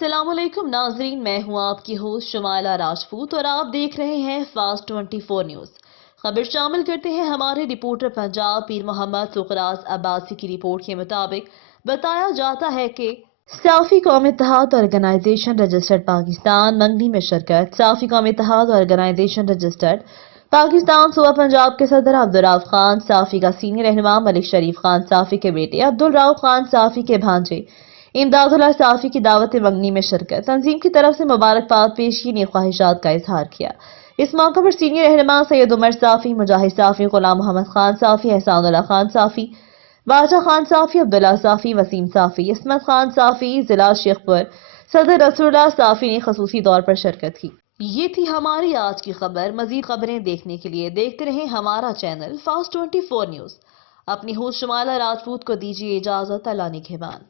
अस्सलाम वालेकुम नाजरीन, मैं हूं आपकी होस्ट शमाइला राजपूत और आप देख रहे हैं फास्ट 24 न्यूज। खबर शामिल करते हैं हमारे रिपोर्टर पंजाब पीर मोहम्मद सुखराज अब्बासी की रिपोर्ट के मुताबिक बताया जाता है कि साफी कौम इत्तेहाद ऑर्गेनाइजेशन रजिस्टर्ड पाकिस्तान मंगनी में शिरकत। साफी कौम इत्तेहाद ऑर्गेनाइजेशन रजिस्टर्ड पाकिस्तान सूबा पंजाब के सदर अब्दुर्रऊफ खान साफी का सीनियर रहनुमा मलिक शरीफ खान साफी के बेटे अब्दुर्रऊफ खान साफी के भांजे इमदादुल्लाह साफी की दावत मंगनी में शिरकत। तंजीम की तरफ से मुबारकबाद पेश की, नेक ख्वाहिशात का इजहार किया। इस मौके पर सीनियर रहनुमा सैयद उमर साफी, मुजाहिद साफी, गुलाम मोहम्मद खान साफी, एहसानुल्लाह खान साफी, बादशाह खान साफी, अब्दुल्ला साफी, वसीम साफी, इस्मत खान साफी, जिला शेखपुर सदर रसूलुल्लाह साफी ने खसूसी तौर पर शिरकत की। ये थी हमारी आज की खबर। मजीद खबरें देखने के लिए देखते रहें हमारा चैनल फास्ट 24 न्यूज। अपनी होस्ट शमाइला राजपूत को दीजिए इजाजत। अल्लाह निगहबान।